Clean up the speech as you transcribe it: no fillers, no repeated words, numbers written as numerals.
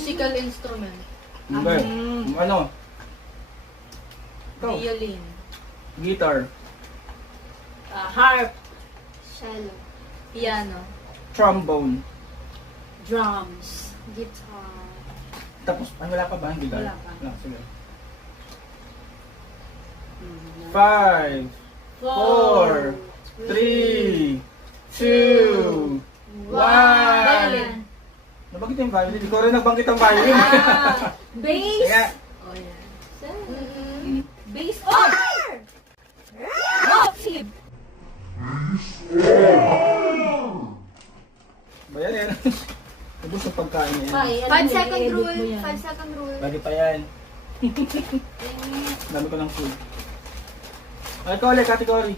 Musical instrument. Hindi. Ano? Ikaw. Violin. Guitar. Harp. Cello. Piano. Trombone. Drums. Guitar. Tapos, ay wala pa ba? Hindi ba? Wala pa. Wala, sige. 5, 4, 3, 2, 1. Violin. Nabanggit yung violin. Ikaw rin nagbanggit ang violin. Bass. Kaya, Oh, yeah. Bass. Oh! Octave. ba yan yan? Ubus ang pagkain niya yan. 5 second rule. 5 second rule. Lagi pa yan. Dami ko ng food. Ay, ikaw ulit, category.